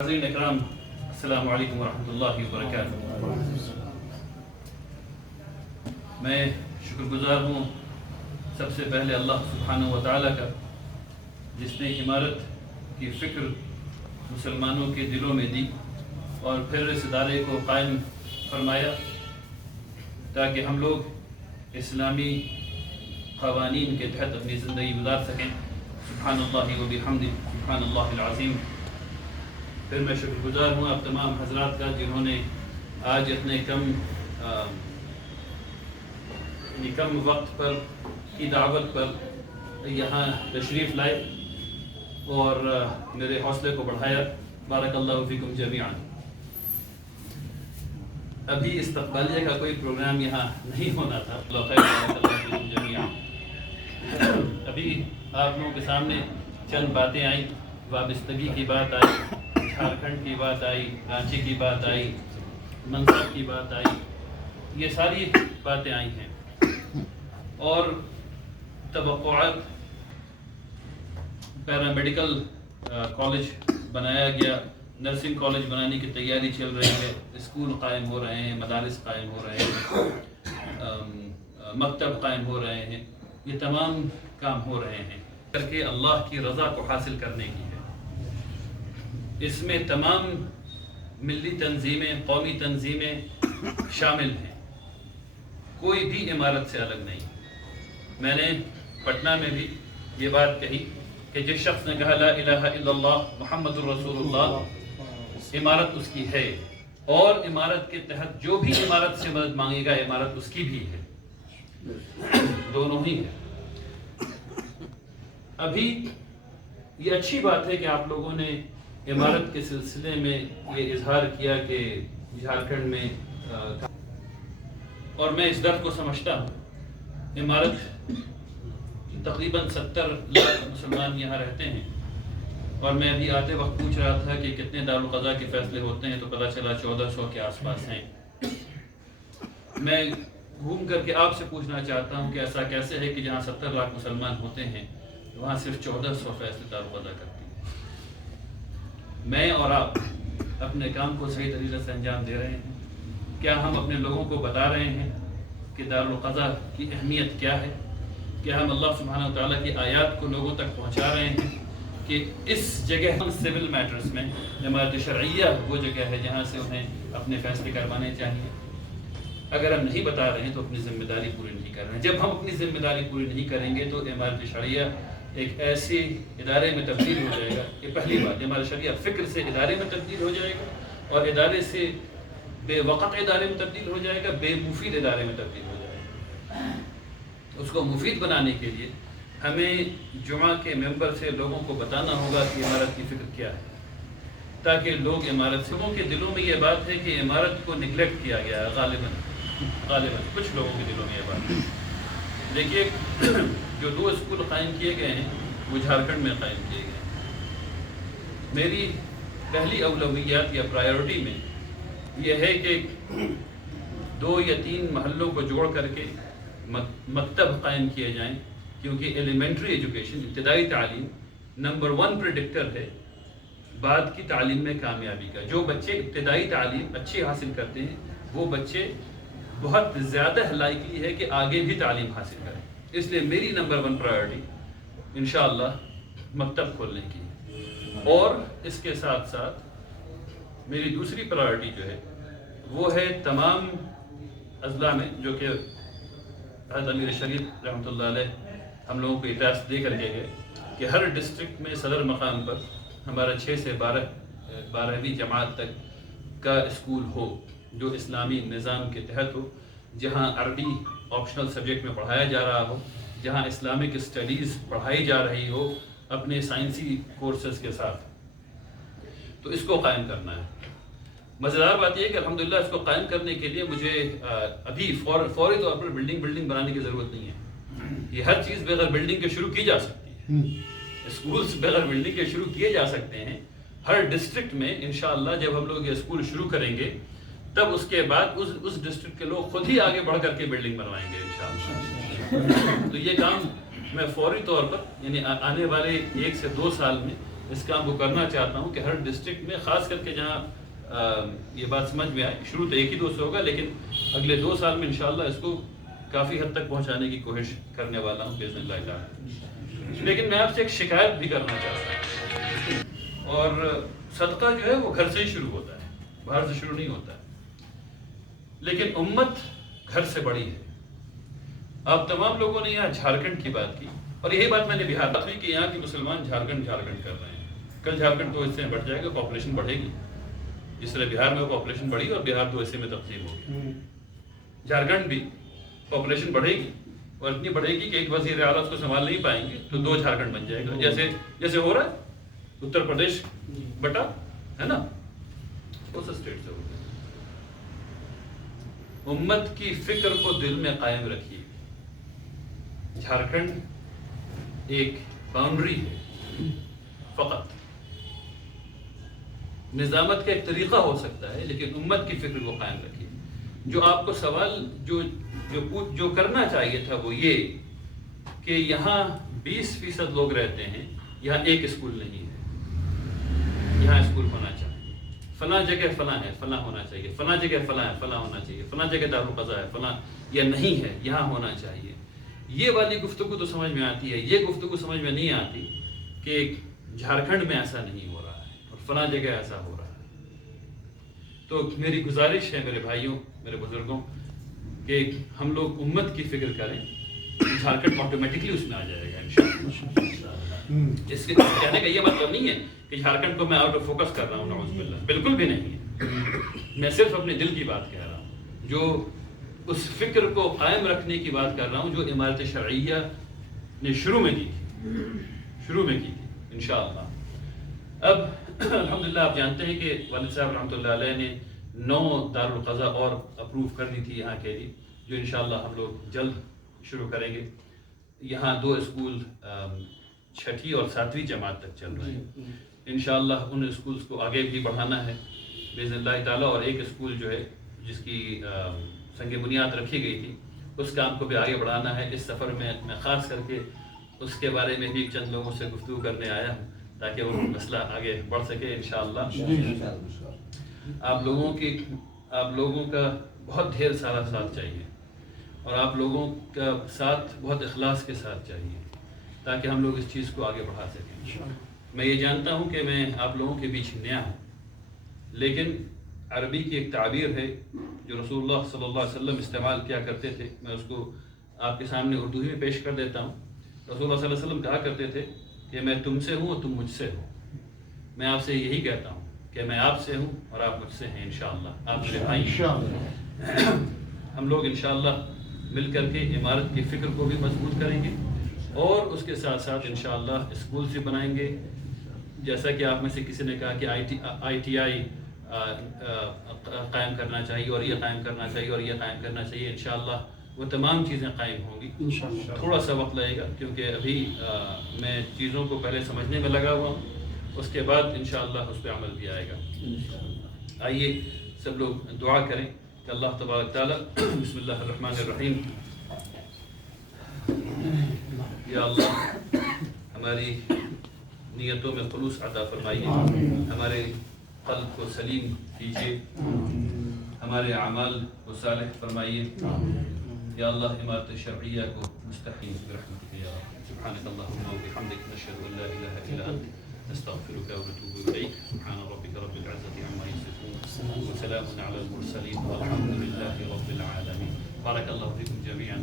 ناظرین اکرام، السلام علیکم ورحمۃ اللہ وبرکاتہ۔ میں شکر گزار ہوں سب سے پہلے اللہ سبحانہ و تعالیٰ کا، جس نے عمارت کی فکر مسلمانوں کے دلوں میں دی اور پھر اس ادارے کو قائم فرمایا تاکہ ہم لوگ اسلامی قوانین کے تحت اپنی زندگی گزار سکیں۔ سبحان اللہ و بحمدہ، سبحان اللہ العظیم۔ پھر میں شکر گزار ہوں آپ تمام حضرات کا جنہوں نے آج اتنے کم وقت پر کی دعوت پر یہاں تشریف لائے اور میرے حوصلے کو بڑھایا۔ بارک اللہ فیکم جمیعا۔ ابھی استقبالیہ کا کوئی پروگرام یہاں نہیں ہونا تھا، اللہ خیر، بارک اللہ فیکم جمیعا۔ ابھی آپ لوگوں کے سامنے چند باتیں آئیں، وابستگی کی بات آئی، جھارکھنڈ کی بات آئی، رانچی کی بات آئی، منصب کی بات آئی، یہ ساری باتیں آئی ہیں اور توقعات۔ پیرامیڈیکل کالج بنایا گیا، نرسنگ کالج بنانے کی تیاری چل رہی ہے، اسکول قائم ہو رہے ہیں، مدارس قائم ہو رہے ہیں، مکتب قائم ہو رہے ہیں، یہ تمام کام ہو رہے ہیں کر کے اللہ کی رضا کو حاصل کرنے کی ہے۔ اس میں تمام ملی تنظیمیں، قومی تنظیمیں شامل ہیں، کوئی بھی عمارت سے الگ نہیں۔ میں نے پٹنہ میں بھی یہ بات کہی کہ جس شخص نے کہا لا الہ الا اللہ محمد الرسول اللہ، عمارت اس کی ہے، اور عمارت کے تحت جو بھی عمارت سے مدد مانگے گا عمارت اس کی بھی ہے، دونوں ہی ہے۔ ابھی یہ اچھی بات ہے کہ آپ لوگوں نے عمارت کے سلسلے میں یہ اظہار کیا کہ جھارکھنڈ میں اور میں اس درد کو سمجھتا ہوں۔ عمارت تقریباً 70 لاکھ مسلمان یہاں رہتے ہیں، اور میں ابھی آتے وقت پوچھ رہا تھا کہ کتنے دارالقضاء کے فیصلے ہوتے ہیں، تو پتہ چلا 1400 کے آس پاس ہیں۔ میں گھوم کر کے آپ سے پوچھنا چاہتا ہوں کہ ایسا کیسے ہے کہ جہاں 70 لاکھ مسلمان ہوتے ہیں وہاں صرف 1400 فیصلے دارالقضاء کرتے ہیں۔ میں اور آپ اپنے کام کو صحیح طریقے سے انجام دے رہے ہیں؟ کیا ہم اپنے لوگوں کو بتا رہے ہیں کہ دارالقضاء کی اہمیت کیا ہے؟ کیا ہم اللہ سبحانہ و تعالیٰ کی آیات کو لوگوں تک پہنچا رہے ہیں کہ اس جگہ سول میٹرز میں عمارت شرعیہ وہ جگہ ہے جہاں سے انہیں اپنے فیصلے کروانے چاہیے؟ اگر ہم نہیں بتا رہے ہیں تو اپنی ذمہ داری پوری نہیں کر رہے ہیں۔ جب ہم اپنی ذمہ داری پوری نہیں کریں گے تو عمارت شرعیہ ایک ایسے ادارے میں تبدیل ہو جائے گا، یہ پہلی بات، عمارت شرعیہ فکر سے ادارے میں تبدیل ہو جائے گا، اور ادارے سے بے وقت ادارے میں تبدیل ہو جائے گا، بے مفید ادارے میں تبدیل ہو جائے گا۔ اس کو مفید بنانے کے لیے ہمیں جمعہ کے ممبر سے لوگوں کو بتانا ہوگا کہ عمارت کی فکر کیا ہے، تاکہ لوگ عمارت سے، لوگوں کے دلوں میں یہ بات ہے کہ عمارت کو نگلیکٹ کیا گیا ہے، غالباً کچھ لوگوں کے دلوں میں یہ بات ہے۔ دیکھیے، جو 2 اسکول قائم کیے گئے ہیں وہ جھارکھنڈ میں قائم کیے گئے ہیں۔ میری پہلی اولویات یا پرائیورٹی میں یہ ہے کہ 2 یا 3 محلوں کو جوڑ کر کے مکتب قائم کیے جائیں، کیونکہ ایلیمنٹری ایجوکیشن، ابتدائی تعلیم نمبر 1 پریڈکٹر ہے بعد کی تعلیم میں کامیابی کا۔ جو بچے ابتدائی تعلیم اچھی حاصل کرتے ہیں وہ بچے بہت زیادہ لائکلی ہے کہ آگے بھی تعلیم حاصل کریں۔ اس لیے میری نمبر 1 پرائیورٹی انشاءاللہ مکتب کھولنے کی، اور اس کے ساتھ ساتھ میری دوسری پرائیورٹی جو ہے وہ ہے تمام اضلاع میں، جو کہ حضرت امیر شریف رحمۃ اللہ علیہ ہم لوگوں کو اجازت دے کر کے گئے کہ ہر ڈسٹرکٹ میں صدر مقام پر ہمارا 6 سے 12ویں جماعت تک کا اسکول ہو، جو اسلامی نظام کے تحت ہو، جہاں عربی آپشنل سبجیکٹ میں پڑھایا جا رہا ہو، جہاں اسلامک اسٹڈیز پڑھائی جا رہی ہو اپنے سائنسی کورسز کے ساتھ۔ تو اس کو قائم کرنا ہے۔ مزیدار بات یہ ہے کہ الحمدللہ اس کو قائم کرنے کے لیے مجھے ابھی فوری طور پر بلڈنگ بنانے کی ضرورت نہیں ہے۔ یہ ہر چیز بغیر بلڈنگ کے شروع کی جا سکتی ہے، اسکولز بغیر بلڈنگ کے شروع کیے جا سکتے ہیں۔ ہر ڈسٹرکٹ میں انشاءاللہ جب ہم لوگ یہ اسکول شروع کریں گے تب اس کے بعد اس ڈسٹرکٹ کے لوگ خود ہی آگے بڑھ کر کے بلڈنگ بنوائیں گے انشاءاللہ۔ تو یہ کام میں فوری طور پر، یعنی آنے والے 1 سے 2 سال میں اس کام کو کرنا چاہتا ہوں کہ ہر ڈسٹرکٹ میں خاص کر کے جہاں یہ بات سمجھ میں آئے، شروع تو ایک ہی 2 سے ہوگا لیکن اگلے 2 سال میں انشاءاللہ اس کو کافی حد تک پہنچانے کی کوشش کرنے والا ہوں باذن اللہ تعالی۔ لیکن میں آپ سے ایک شکایت بھی کرنا چاہتا ہوں، اور صدقہ جو ہے وہ گھر سے ہی شروع ہوتا ہے، باہر سے شروع نہیں ہوتا ہے، لیکن امت گھر سے بڑی ہے۔ آپ تمام لوگوں نے یہاں جھارکھنڈ کی بات کی، اور یہی بات میں نے بہار میں کی کہ یہاں کے مسلمان جھارکھنڈ کر رہے ہیں۔ کل جھارکھنڈ 2 حصے میں بٹ جائے گا، پاپولیشن بڑھے گی، جس طرح بہار میں پاپولیشن بڑھی اور بہار 2 حصے میں تقسیم ہوگی، جھارکھنڈ بھی پاپولیشن بڑھے گی، اور اتنی بڑھے گی کہ ایک وزیر اعلیٰ اس کو سنبھال نہیں پائیں گے، تو 2 جھارکھنڈ بن جائے گا، جیسے ہو رہا ہے اتر پردیش بٹا ہے نا، اس اسٹیٹ سے ہو گیا۔ امت کی فکر کو دل میں قائم رکھیے۔ جھارکھنڈ ایک باؤنڈری ہے فقط، نظامت کا ایک طریقہ ہو سکتا ہے، لیکن امت کی فکر کو قائم رکھیے۔ جو آپ کو سوال جو کرنا چاہیے تھا وہ یہ کہ یہاں 20% لوگ رہتے ہیں، یہاں ایک اسکول نہیں ہے، یہاں اسکول ہونا چاہیے، فلاں جگہ فلاں ہے، فلاں ہونا چاہیے، فلاں جگہ فلاں ہے، فلاں ہونا چاہیے، فلاں جگہ دارالقضاء ہے، فلاں یا نہیں ہے، یہاں ہونا چاہیے۔ یہ والی گفتگو تو سمجھ میں آتی ہے، یہ گفتگو سمجھ میں نہیں آتی کہ جھارکھنڈ میں ایسا نہیں ہو رہا ہے اور فلاں جگہ ایسا ہو رہا ہے۔ تو میری گزارش ہے میرے بھائیوں، میرے بزرگوں، کہ ہم لوگ امت کی فکر کریں، جھارکھنڈ آٹومیٹکلی اس میں آ جائے گا انشاءاللہ۔ اس کے کہنے کا یہ مطلب نہیں ہے کہ جھارکھنڈ کو میں آؤٹ آف فوکس کر رہا ہوں، نعوذ باللہ، بالکل بھی نہیں ہے۔ میں صرف اپنے دل کی بات کہہ رہا ہوں، جو اس فکر کو قائم رکھنے کی بات کر رہا ہوں جو امارت شرعیہ نے شروع میں کی تھی انشاءاللہ۔ اب الحمدللہ آپ جانتے ہیں کہ والد صاحب رحمۃ اللہ علیہ نے 9 دارالقضاء اور اپروو کر دی تھی یہاں کے لیے، جو انشاءاللہ ہم لوگ جلد شروع کریں گے۔ یہاں 2 اسکول 6ٹھی اور 7ویں جماعت تک چل رہے ہیں، انشاءاللہ ان اسکولز کو آگے بھی بڑھانا ہے باذن اللہ تعالیٰ، اور ایک اسکول جو ہے جس کی سنگ بنیاد رکھی گئی تھی اس کام کو بھی آگے بڑھانا ہے۔ اس سفر میں خاص کر کے اس کے بارے میں بھی چند لوگوں سے گفتگو کرنے آیا ہوں تاکہ وہ مسئلہ آگے بڑھ سکے انشاءاللہ۔ آپ لوگوں کا بہت ڈھیر سارا ساتھ چاہیے، اور آپ لوگوں کا ساتھ بہت اخلاص کے ساتھ چاہیے تاکہ ہم لوگ اس چیز کو آگے بڑھا سکیں۔ میں یہ جانتا ہوں کہ میں آپ لوگوں کے بیچ نیا ہوں، لیکن عربی کی ایک تعبیر ہے جو رسول اللہ صلی اللہ علیہ وسلم استعمال کیا کرتے تھے، میں اس کو آپ کے سامنے اردو ہی میں پیش کر دیتا ہوں۔ رسول اللہ صلی اللہ علیہ وسلم کہا کرتے تھے کہ میں تم سے ہوں اور تم مجھ سے ہو۔ میں آپ سے یہی کہتا ہوں کہ میں آپ سے ہوں اور آپ مجھ سے ہیں انشاءاللہ، آپ میرے بھائی ہیں۔ ہم لوگ انشاءاللہ مل کر کے عمارت کی فکر کو بھی مضبوط کریں گے، اور اس کے ساتھ ساتھ انشاءاللہ اسکول بھی بنائیں گے۔ جیسا کہ آپ میں سے کسی نے کہا کہ ITI قائم کرنا چاہیے، اور یہ قائم کرنا چاہیے، اور یہ قائم کرنا چاہیے، انشاءاللہ وہ تمام چیزیں قائم ہوں گی۔ تھوڑا سا وقت لگے گا کیونکہ ابھی میں چیزوں کو پہلے سمجھنے میں لگا ہوا ہوں، اس کے بعد انشاءاللہ اس پہ عمل بھی آئے گا۔ آئیے سب لوگ دعا کریں کہ اللہ تبارک تعالیٰ بسم اللہ الرحمن الرحیم، یا اللہ ہماری نیتوں میں خلوص عطا فرمائیے، ہمارے قلب کو سلیم کیجیے، ہمارے اعمال کو صالح فرمائیے، یا اللہ عمارت شرعیہ کو مستحکم برحمتک یا رب۔ سبحانک اللہم و بحمدک، نشہد ان لا الہ الا انت، نستغفرک و نتوب الیک۔ سبحان ربک رب العزة عما یصفون وسلام علی المرسلین والحمد للہ رب العالمین۔ بارک اللہ فیکم جمیعا۔